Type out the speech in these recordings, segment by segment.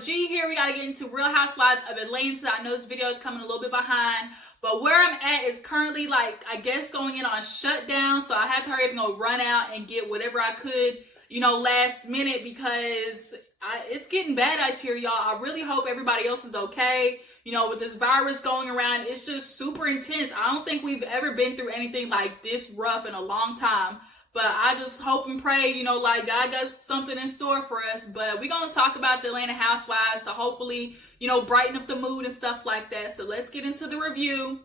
G here. We gotta get into Real Housewives of Atlanta. I know this video is coming a little bit behind, but where I'm at is currently, like, I guess going in on shutdown. So I had to hurry up and go run out and get whatever I could, last minute, because it's getting bad out here, y'all. I really hope everybody else is okay. With this virus going around, it's just super intense. I don't think we've ever been through anything like this rough in a long time. But I just hope and pray, like God got something in store for us. But we're going to talk about the Atlanta Housewives. So hopefully, brighten up the mood and stuff like that. So let's get into the review.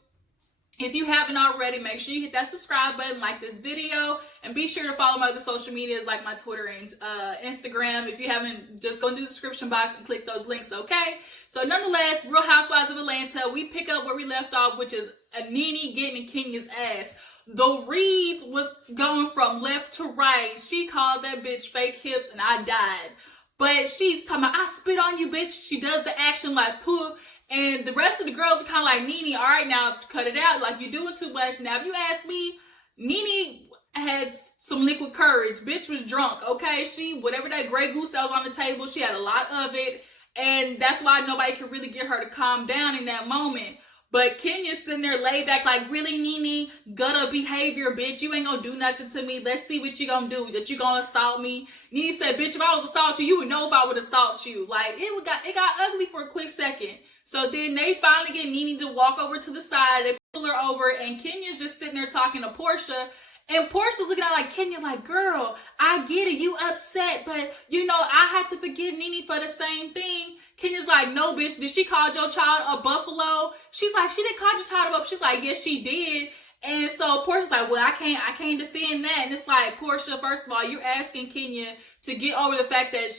If you haven't already, make sure you hit that subscribe button, like this video, and be sure to follow my other social medias like my Twitter and Instagram. If you haven't, just go into the description box and click those links, okay? So nonetheless, Real Housewives of Atlanta, we pick up where we left off, which is Nene getting in Kenya's ass. The reads was going from left to right. She called that bitch fake hips and I died. But she's talking about, I spit on you, bitch. She does the action like poof. And the rest of the girls are kind of like, Nene, all right, now cut it out. Like, you're doing too much. Now, if you ask me, Nene had some liquid courage. Bitch was drunk, okay? Whatever that Grey Goose that was on the table, she had a lot of it. And that's why nobody could really get her to calm down in that moment. But Kenya's sitting there laid back like, really, Nene? Gutter behavior, bitch. You ain't gonna do nothing to me. Let's see what you gonna do. That you gonna assault me? Nene said, bitch, if I was assault you, you would know if I would assault you. Like, it got ugly for a quick second. So then they finally get Nene to walk over to the side. They pull her over, and Kenya's just sitting there talking to Porsha. And Portia's looking at like Kenya like, girl, I get it. You upset, but, I have to forgive Nene for the same thing. Kenya's like, no, bitch, did she call your child a buffalo? She's like, she didn't call your child a buffalo. She's like, yes, she did. And so Portia's like, well, I can't defend that. And it's like, Porsha, first of all, you're asking Kenya to get over the fact that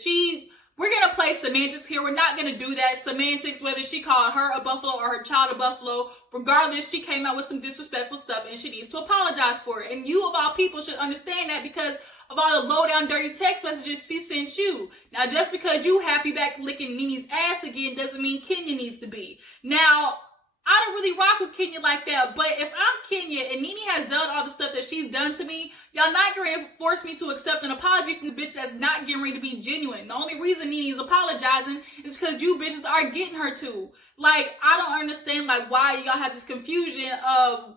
we're going to play semantics here. We're not going to do that. Semantics, whether she called her a buffalo or her child a buffalo, regardless, she came out with some disrespectful stuff and she needs to apologize for it. And you, of all people, should understand that because of all the low-down, dirty text messages she sent you. Now, just because you happy back licking Nene's ass again doesn't mean Kenya needs to be. Now, I don't really rock with Kenya like that, but if I'm Kenya and Nene has done all the stuff that she's done to me, y'all not going to force me to accept an apology from this bitch that's not getting ready to be genuine. The only reason Nene is apologizing is because you bitches are getting her to. Like, I don't understand, like, why y'all have this confusion of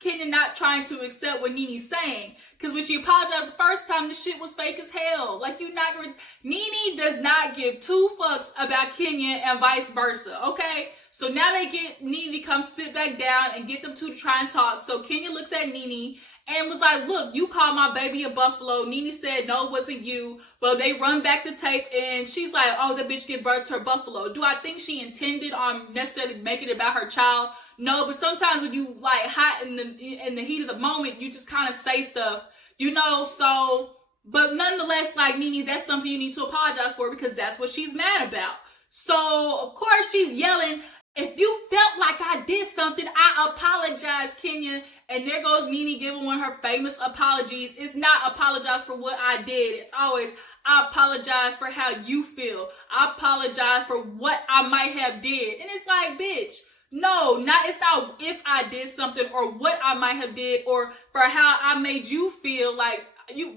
Kenya not trying to accept what Nene's saying. Because when she apologized the first time, the shit was fake as hell. Like, Nene does not give two fucks about Kenya and vice versa, okay? So now they get Nene to come sit back down and get them two to try and talk. So Kenya looks at Nene and was like, look, you called my baby a buffalo. Nene said, no, it wasn't you. But they run back the tape and she's like, oh, the bitch gave birth to her buffalo. Do I think she intended on necessarily making it about her child? No, but sometimes when you like hot in the heat of the moment, you just kind of say stuff, so, but nonetheless, like, Nene, that's something you need to apologize for because that's what she's mad about. So, of course, she's yelling, if you felt like I did something, I apologize, Kenya. And there goes Nene giving one of her famous apologies. It's not apologize for what I did. It's always, I apologize for how you feel. I apologize for what I might have did. And it's like, bitch, no, it's not if I did something or what I might have did or for how I made you feel. Like,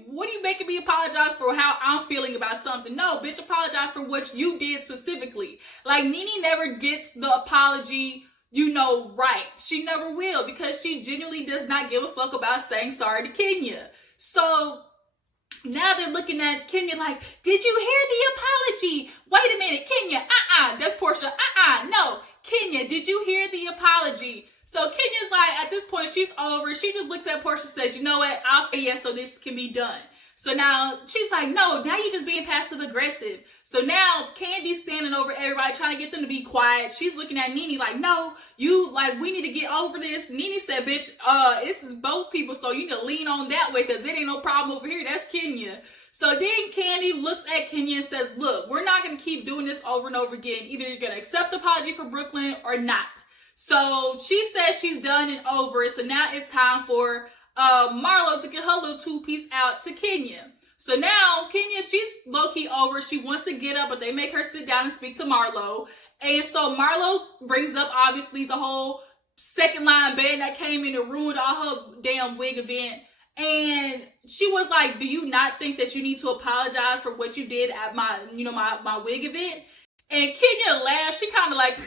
what are you making me apologize for how I'm feeling about something? No, bitch, apologize for what you did specifically. Like, Nene never gets the apology, right. She never will because she genuinely does not give a fuck about saying sorry to Kenya. So now they're looking at Kenya like, did you hear the apology? Wait a minute, Kenya, that's Porsha, no. Kenya, did you hear the apology? So Kenya's like, at this point, she's over. She just looks at Porsha and says, you know what? I'll say yes so this can be done. So now she's like, no, now you're just being passive aggressive. So now Kandi's standing over everybody trying to get them to be quiet. She's looking at Nene like, no, we need to get over this. Nene said, bitch, this is both people. So you need to lean on that way because it ain't no problem over here. That's Kenya. So then Kandi looks at Kenya and says, look, we're not going to keep doing this over and over again. Either you're going to accept the apology for Brooklyn or not. So she says she's done and over it. So now it's time for Marlo to get her little two-piece out to Kenya. So now Kenya, she's low-key over. She wants to get up, but they make her sit down and speak to Marlo. And so Marlo brings up, obviously, the whole second line band that came in and ruined all her damn wig event. And she was like, do you not think that you need to apologize for what you did at my wig event? And Kenya laughed. She kind of like,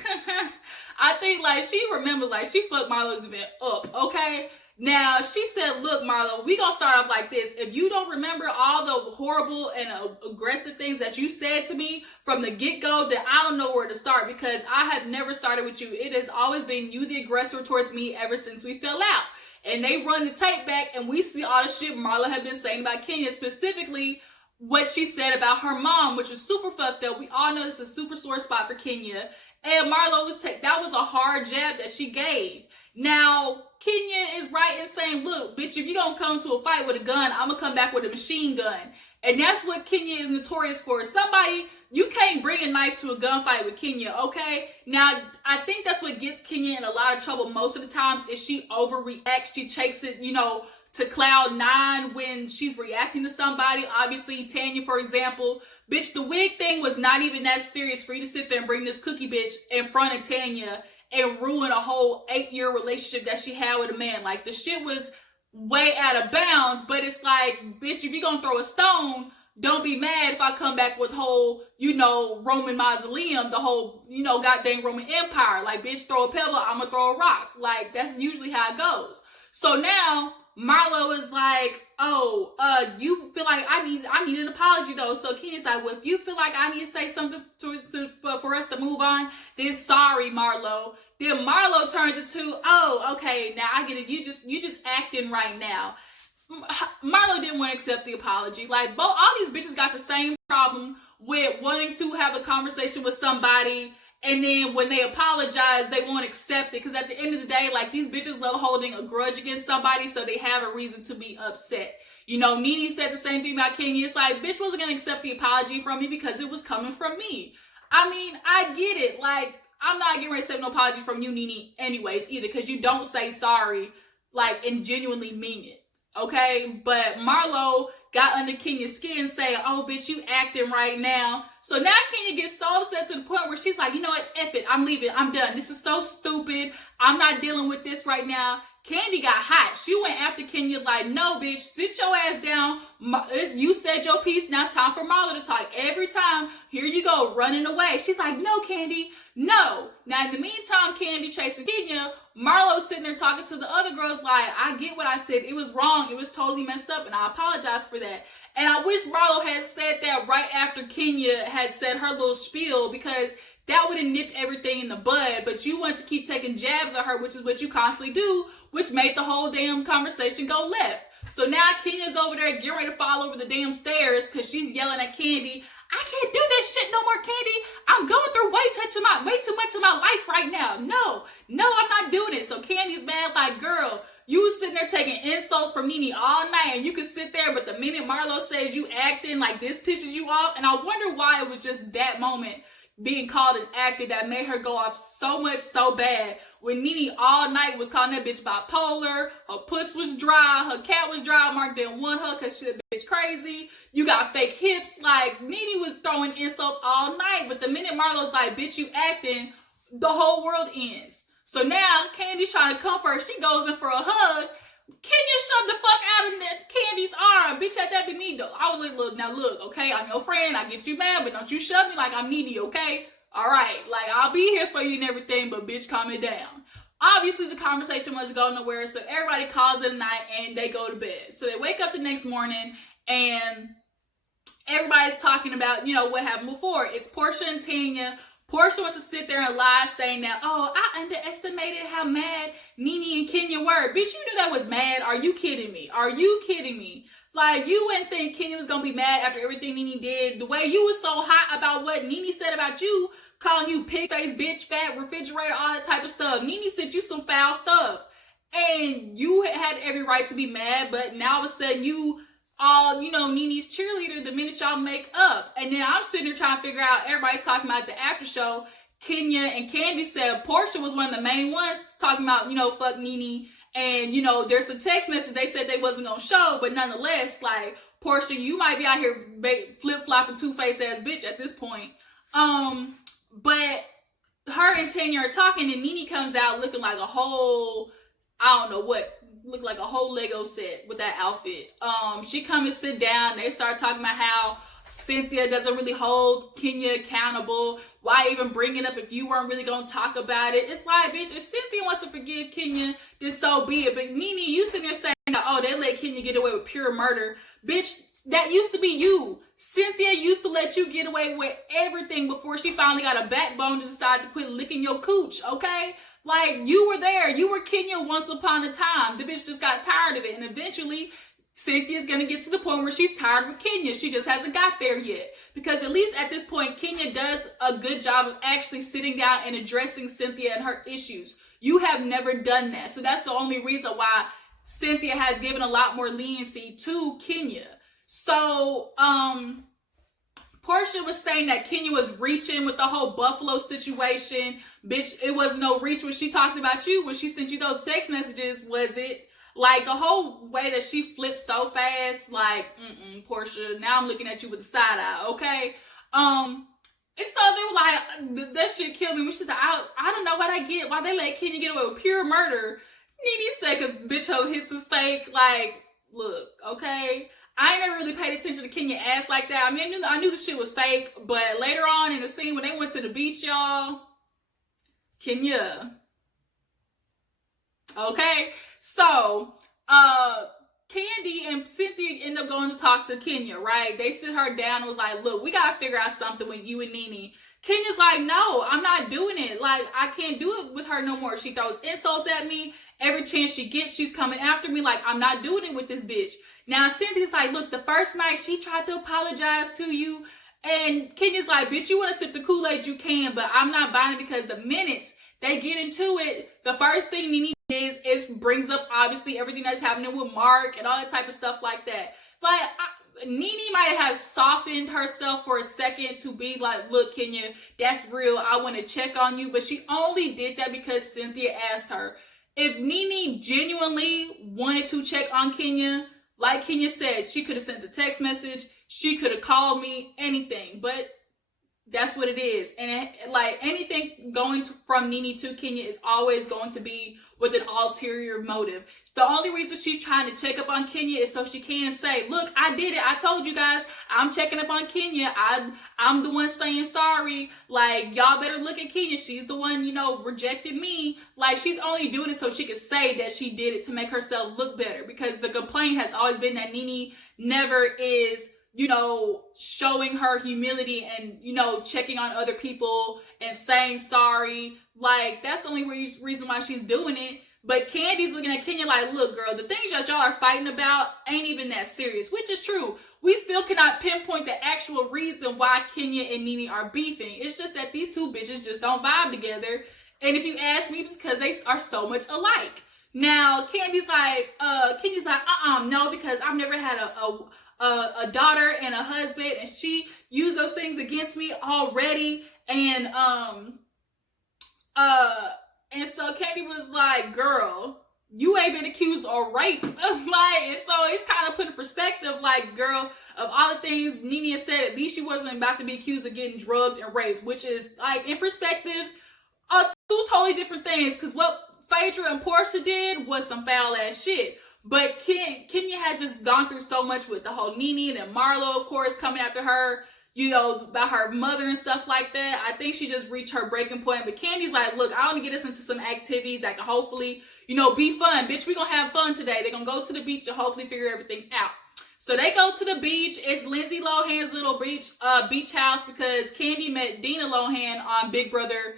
I think like she remembers like she fucked Marlo's event up, okay? Now, she said, look, Marlo, we gonna start off like this. If you don't remember all the horrible and aggressive things that you said to me from the get-go, then I don't know where to start because I have never started with you. It has always been you the aggressor towards me ever since we fell out. And they run the tape back and we see all the shit Marlo had been saying about Kenya, specifically what she said about her mom, which was super fucked up. We all know this is a super sore spot for Kenya. And Marlo that was a hard jab that she gave. Now, Kenya is right in saying, look, bitch, if you're going to come to a fight with a gun, I'm going to come back with a machine gun. And that's what Kenya is notorious for. Somebody, you can't bring a knife to a gunfight with Kenya, okay? Now, I think that's what gets Kenya in a lot of trouble most of the times is she overreacts. She takes it, to cloud nine when she's reacting to somebody. Obviously, Tanya, for example. Bitch, the wig thing was not even that serious for you to sit there and bring this cookie bitch in front of Tanya and ruin a whole 8-year relationship that she had with a man. Like, the shit was way out of bounds, but it's like, bitch, if you're gonna throw a stone, don't be mad if I come back with whole, Roman mausoleum, the whole, goddamn Roman Empire. Like, bitch, throw a pebble, I'm gonna throw a rock. Like, that's usually how it goes. So now, Marlo is like, you feel like I need an apology though. So Kenya's like, well, if you feel like I need to say something for us to move on, then sorry, Marlo. Then Marlo turns it to, okay, now I get it. You just acting right now. Marlo didn't want to accept the apology. Like, all these bitches got the same problem with wanting to have a conversation with somebody, and then when they apologize, they won't accept it. Because at the end of the day, like, these bitches love holding a grudge against somebody, so they have a reason to be upset. Nene said the same thing about Kenya. It's like, bitch wasn't going to accept the apology from me because it was coming from me. I mean, I get it. Like, I'm not getting ready to accept no apology from you, Nene, anyways, either. Because you don't say sorry, like, and genuinely mean it. Okay? But Marlo got under Kenya's skin saying, oh, bitch, you acting right now. So now Kenya gets so upset to the point where she's like, you know what, F it, I'm leaving, I'm done. This is so stupid. I'm not dealing with this right now. Kandi got hot. She went after Kenya like, no, bitch, sit your ass down. You said your piece, now it's time for Marlo to talk. Every time, here you go, running away. She's like, no, Kandi, no. Now, in the meantime, Kandi chasing Kenya. Marlo's sitting there talking to the other girls like, I get what I said. It was wrong. It was totally messed up, and I apologize for that. And I wish Marlo had said that right after Kenya had said her little spiel, because that would have nipped everything in the bud. But you want to keep taking jabs at her, which is what you constantly do, which made the whole damn conversation go left. So now Kenya's over there getting ready to fall over the damn stairs because she's yelling at Kandi. I can't do that shit no more, Kandi. I'm going through way too much of my life right now. No, I'm not doing it. So Kandi's mad like, girl, you was sitting there taking insults from Nene all night, and you could sit there, but the minute Marlo says you acting like this pisses you off, and I wonder why it was just that moment being called an actor that made her go off so much so bad when Nene all night was calling that bitch bipolar, her puss was dry, her cat was dry, Mark didn't want her because she a bitch crazy, you got fake hips. Like, Nene was throwing insults all night, but the minute Marlo's like, bitch, you acting, the whole world ends. So now Kandi's trying to comfort her. She goes in for a hug. Kenya shoved the fuck out of Kandi's arm. Bitch, had that be me though. I was like, look, okay, I'm your friend. I get you mad, but don't you shove me like I'm needy, okay? All right, like, I'll be here for you and everything, but bitch, calm it down. Obviously, the conversation wasn't going nowhere, so everybody calls it a night and they go to bed. So they wake up the next morning and everybody's talking about, what happened before. It's Porsha and Tanya. Porsha wants to sit there and lie saying that, I underestimated how mad Nene and Kenya were. Bitch, you knew that was mad. Are you kidding me? Like, you wouldn't think Kenya was going to be mad after everything Nene did. The way you was so hot about what Nene said about you, calling you pig face, bitch, fat, refrigerator, all that type of stuff. Nene said you some foul stuff. And you had every right to be mad, but now all of a sudden you all, Nene's cheerleader the minute y'all make up. And then I'm sitting there trying to figure out, everybody's talking about the after show. Kenya and Kandi said Porsha was one of the main ones talking about, fuck Nene. And, there's some text messages they said they wasn't going to show, but nonetheless, like, Porsha, you might be out here flip-flopping two-faced ass bitch at this point. But her and Tanya are talking, and Nene comes out looking like a whole, I don't know what, looked like a whole Lego set with that outfit. She come and sit down. They start talking about how Cynthia doesn't really hold Kenya accountable. why even bring it up if you weren't really gonna talk about it? It's like, bitch, if Cynthia wants to forgive Kenya, then so be it. But Nene, you sitting there saying, oh, they let Kenya get away with pure murder. Bitch, that used to be you. Cynthia used to let you get away with everything before she finally got a backbone to decide to quit licking your cooch, okay? Like, you were there. You were Kenya once upon a time. The bitch just got tired of it. And eventually, Cynthia's going to get to the point where she's tired with Kenya. She just hasn't got there yet. Because at least at this point, Kenya does a good job of actually sitting down and addressing Cynthia and her issues. You have never done that. So that's the only reason why Cynthia has given a lot more leniency to Kenya. So, Porsha was saying that Kenya was reaching with the whole Buffalo situation. Bitch, it was no reach when she talked about you, when she sent you those text messages, was it? Like, the whole way that she flipped so fast, like, Porsha, now I'm looking at you with a side eye, okay? And so they were like, that shit killed me. She's like, I don't know why they let Kenya get away with pure murder. Nene said, because bitch, her hips is fake. Like, look, okay? I ain't never really paid attention to Kenya ass like that. I mean, I knew the shit was fake, but later on in the scene when they went to the beach, y'all, Kenya. Okay? So, Kandi and Cynthia end up going to talk to Kenya, right? They sit her down and was like, look, we gotta figure out something with you and Nene. Kenya's like, no, I'm not doing it. Like, I can't do it with her no more. She throws insults at me. Every chance she gets, she's coming after me. Like, I'm not doing it with this bitch. Now, Cynthia's like, look, the first night she tried to apologize to you. And Kenya's like, bitch, you want to sip the Kool-Aid, you can, but I'm not buying it because the minutes they get into it, the first thing Nene is brings up, obviously, everything that's happening with Mark and all that type of stuff like that. Like, Nene might have softened herself for a second to be like, look, Kenya, that's real. I want to check on you. But she only did that because Cynthia asked her. If Nene genuinely wanted to check on Kenya, like Kenya said, she could have sent a text message. She could have called me, anything. But that's what it is. And like anything going from Nene to Kenya is always going to be with an ulterior motive. The only reason she's trying to check up on Kenya is so she can say, look, I did it. I told you guys, I'm checking up on Kenya. I'm the one saying sorry. Like, y'all better look at Kenya. She's the one, rejected me. Like, she's only doing it so she could say that she did it to make herself look better. Because the complaint has always been that Nene never is, showing her humility and, checking on other people and saying sorry. Like, that's the only reason why she's doing it. But Kandi's looking at Kenya like, look, girl, the things that y'all are fighting about ain't even that serious, which is true. We still cannot pinpoint the actual reason why Kenya and Nene are beefing. It's just that these two bitches just don't vibe together. And if you ask me, it's because they are so much alike. Now, Kenya's like, no, because I've never had a daughter and a husband, and she used those things against me already. And so Kandi was like, girl, you ain't been accused of rape. And so it's kind of put in perspective, like, girl, of all the things Nene said, at least she wasn't about to be accused of getting drugged and raped, which is, like, in perspective, two totally different things. Because what Phaedra and Porsha did was some foul ass shit. But Kenya has just gone through so much with the whole Nene and Marlo, of course, coming after her, about her mother and stuff like that. I think she just reached her breaking point. But Kandi's like, look, I want to get us into some activities that can hopefully, be fun. Bitch, we gonna have fun today. They're gonna go to the beach and hopefully figure everything out. So they go to the beach. It's Lindsay Lohan's little beach house because Kandi met Dina Lohan on Big Brother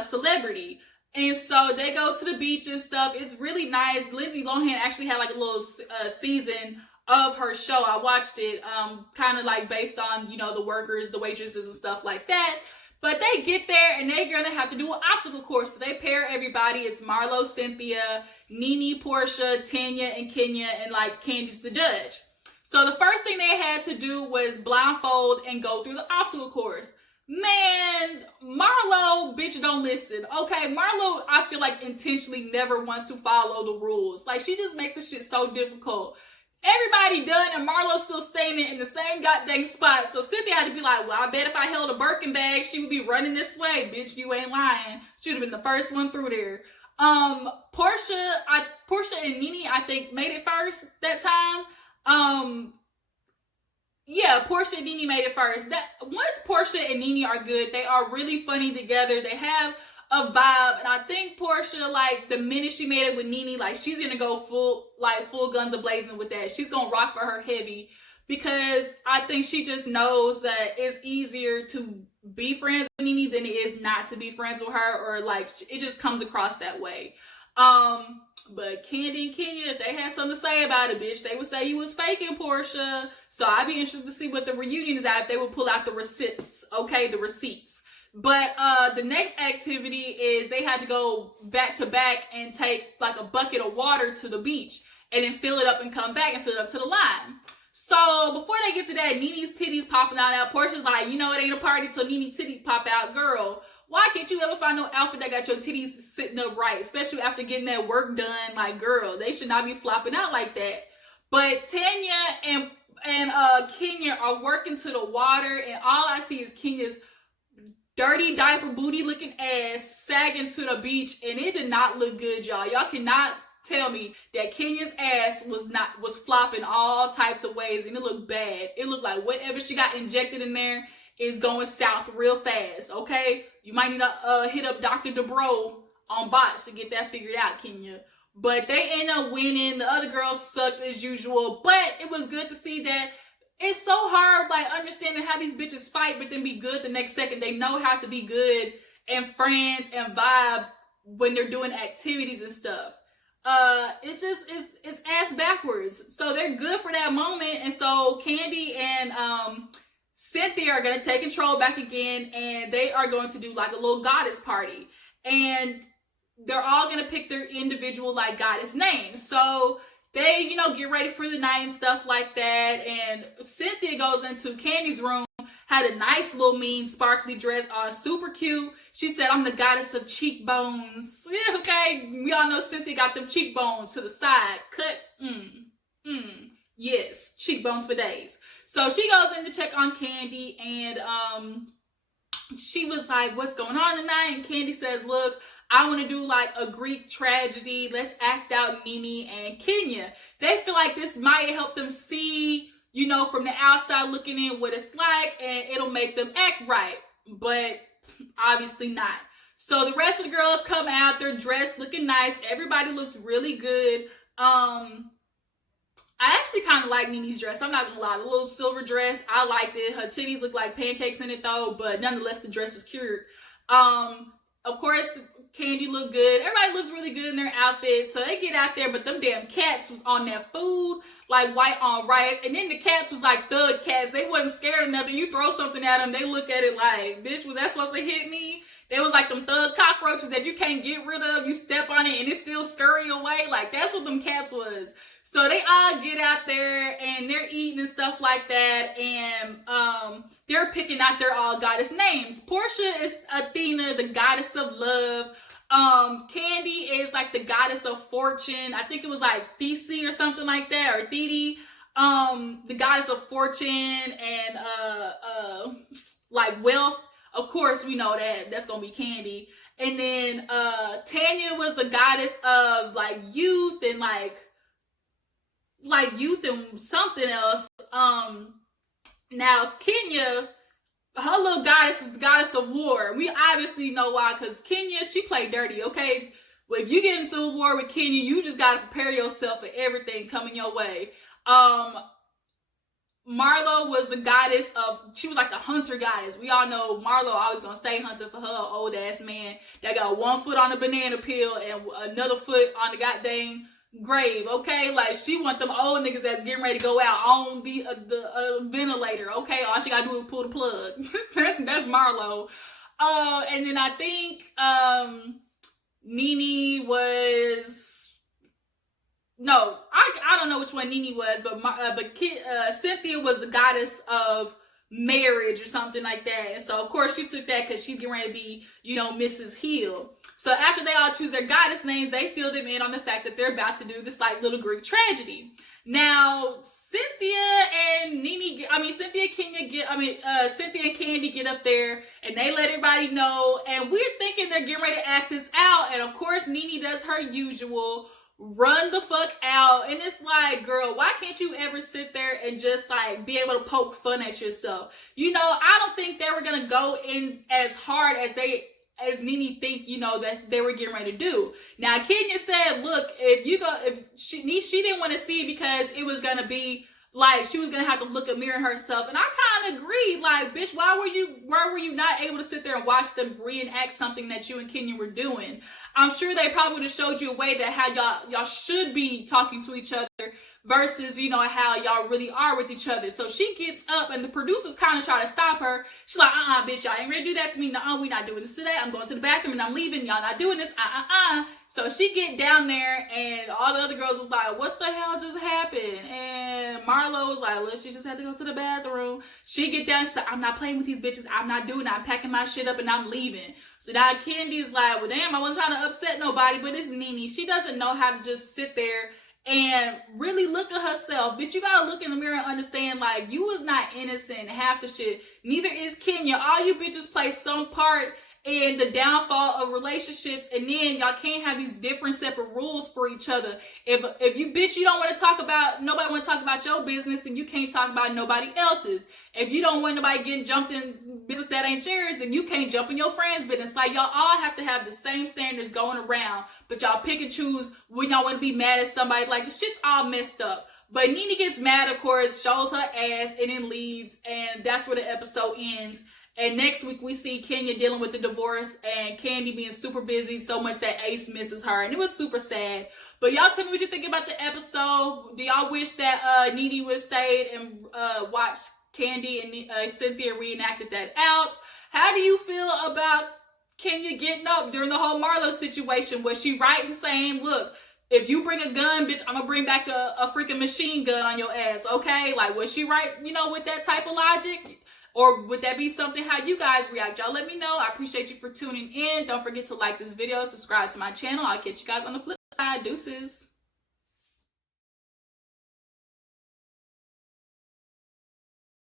Celebrity. And so they go to the beach and stuff. It's really nice. Lindsay Lohan actually had like a little season of her show. I watched it kind of like based on, the workers, the waitresses and stuff like that. But they get there and they're going to have to do an obstacle course. So they pair everybody. It's Marlo, Cynthia, Nene, Porsha, Tanya, and Kenya, and like Kandi's the judge. So the first thing they had to do was blindfold and go through the obstacle course. Man, Marlo, bitch, don't listen. Okay, Marlo, I feel like intentionally never wants to follow the rules. Like, she just makes the shit so difficult. Everybody done, and Marlo's still standing in the same goddamn spot. So Cynthia had to be like, well, I bet if I held a Birkin bag, she would be running this way. Bitch, you ain't lying. She'd have been the first one through there. Porsha and Nene, I think, made it first that time. Yeah, Porsha and Nene made it first. That once Porsha and Nene are good, they are really funny together. They have a vibe, and I think Porsha, like the minute she made it with Nene, like she's gonna go full guns a blazing with that. She's gonna rock for her heavy because I think she just knows that it's easier to be friends with Nene than it is not to be friends with her, or like it just comes across that way. But Kandi and Kenya, if they had something to say about it, bitch, they would say you was faking, Porsha. So I'd be interested to see what the reunion is at, if they would pull out the receipts, okay, the receipts. But the next activity is they had to go back to back and take like a bucket of water to the beach and then fill it up and come back and fill it up to the line. So before they get to that, Nene's titties popping out. Portia's like, you know, it ain't a party till Nene titties pop out. Girl, why can't you ever find no outfit that got your titties sitting up right? Especially after getting that work done. Like, girl, they should not be flopping out like that. But Tanya and Kenya are working to the water, and all I see is Kenya's dirty diaper booty looking ass sagging to the beach, and it did not look good, y'all. Y'all cannot tell me that Kenya's ass was flopping all types of ways, and it looked bad. It looked like whatever she got injected in there is going south real fast, okay? You might need to hit up Dr. DeBro on bots to get that figured out, Kenya. But they end up winning. The other girls sucked as usual, but it was good to see that. It's so hard, like, understanding how these bitches fight, but then be good the next second. They know how to be good and friends and vibe when they're doing activities and stuff. It just it's ass backwards. So they're good for that moment. And so Kandi and Cynthia are gonna take control back again, and they are going to do like a little goddess party. And they're all gonna pick their individual like goddess names. So they, you know, get ready for the night and stuff like that. And Cynthia goes into Kandi's room, had a nice little mean sparkly dress on, super cute. She said, I'm the goddess of cheekbones. Yeah, okay, we all know Cynthia got them cheekbones to the side. Cut, yes, cheekbones for days. So she goes in to check on Kandi, and she was like, what's going on tonight? And Kandi says, look, I want to do like a Greek tragedy. Let's act out Nene and Kenya. They feel like this might help them see, you know, from the outside looking in what it's like, and it'll make them act right. But obviously not. So the rest of the girls come out. They're dressed looking nice. Everybody looks really good. I actually kind of like Nene's dress. I'm not going to lie. The little silver dress, I liked it. Her titties look like pancakes in it though, but nonetheless, the dress was cute. Of course, Kandi looked good. Everybody looks really good in their outfits. So they get out there, but them damn cats was on their food, like white on rice. And then the cats was like thug cats. They wasn't scared of nothing. You throw something at them, they look at it like, bitch, was that supposed to hit me? They was like them thug cockroaches that you can't get rid of. You step on it and it still scurry away. Like, that's what them cats was. So they all get out there and they're eating and stuff like that. And they're picking out their all goddess names. Porsha is Athena, the goddess of love. Kandi is like the goddess of fortune. I think it was like Thesi or something like that, or Theti. The goddess of fortune and like wealth. Of course, we know that that's gonna be Kandi. And then Tanya was the goddess of like youth and like youth and something else. Now Kenya, her little goddess is the goddess of war. We obviously know why, because Kenya, she played dirty, okay? Well, if you get into a war with Kenya, you just gotta prepare yourself for everything coming your way. Marlo was the goddess of, she was like the hunter goddess. We all know Marlo always gonna stay hunting for her old ass man that got one foot on the banana peel and another foot on the goddamn grave, okay? Like, she want them old niggas that's getting ready to go out on the ventilator, okay? All she gotta do is pull the plug. that's Marlo. And then I think Nene was, no, I don't know which one Nene was, but Cynthia was the goddess of marriage or something like that. And so of course she took that because she's getting ready to be, you know, Mrs. Hill. So after they all choose their goddess names, they fill them in on the fact that they're about to do this like little Greek tragedy. Now Cynthia and Kandi get up there and they let everybody know, and we're thinking they're getting ready to act this out. And of course Nene does her usual, run the fuck out. And it's like, girl, why can't you ever sit there and just like be able to poke fun at yourself? You know, I don't think they were gonna go in as hard as Nene think, you know, that they were getting ready to do. Now Kenya said, look, if she didn't want to see it because it was gonna be like she was gonna have to look a mirror herself. And I kind of agree. Like, bitch, why were you not able to sit there and watch them reenact something that you and Kenya were doing? I'm sure they probably would have showed you a way that how y'all should be talking to each other versus, you know, how y'all really are with each other. So she gets up and the producers kind of try to stop her. She's like, bitch, y'all ain't ready to do that to me. Nuh-uh, we not doing this today. I'm going to the bathroom and I'm leaving. Y'all not doing this. So she get down there and all the other girls was like, what the hell just happened? And Marlo was like, look, she just had to go to the bathroom. She get down, she's like, I'm not playing with these bitches. I'm not doing it. I'm packing my shit up and I'm leaving. So now Candy's like, well, damn, I wasn't trying to upset nobody, but it's Nene. She doesn't know how to just sit there and really look at herself. Bitch, you gotta look in the mirror and understand, like, you was not innocent half the shit. Neither is Kenya. All you bitches play some part in the downfall of relationships, and then y'all can't have these different separate rules for each other. If you bitch, you don't want to talk about, nobody want to talk about your business, then you can't talk about nobody else's. If you don't want nobody getting jumped in business that ain't yours, then you can't jump in your friend's business. Like, y'all all have to have the same standards going around, but y'all pick and choose when y'all want to be mad at somebody. Like, the shit's all messed up. But Nene gets mad, of course, shows her ass, and then leaves, and that's where the episode ends. And next week, we see Kenya dealing with the divorce and Kandi being super busy so much that Ace misses her. And it was super sad. But y'all tell me what you think about the episode. Do y'all wish that Nene would have stayed and watched Kandi and Cynthia reenacted that out? How do you feel about Kenya getting up during the whole Marlo situation? Was she right in saying, look, if you bring a gun, bitch, I'm going to bring back a freaking machine gun on your ass, okay? Like, was she right, you know, with that type of logic? Or would that be something how you guys react? Y'all let me know. I appreciate you for tuning in. Don't forget to like this video, subscribe to my channel. I'll catch you guys on the flip side. Deuces.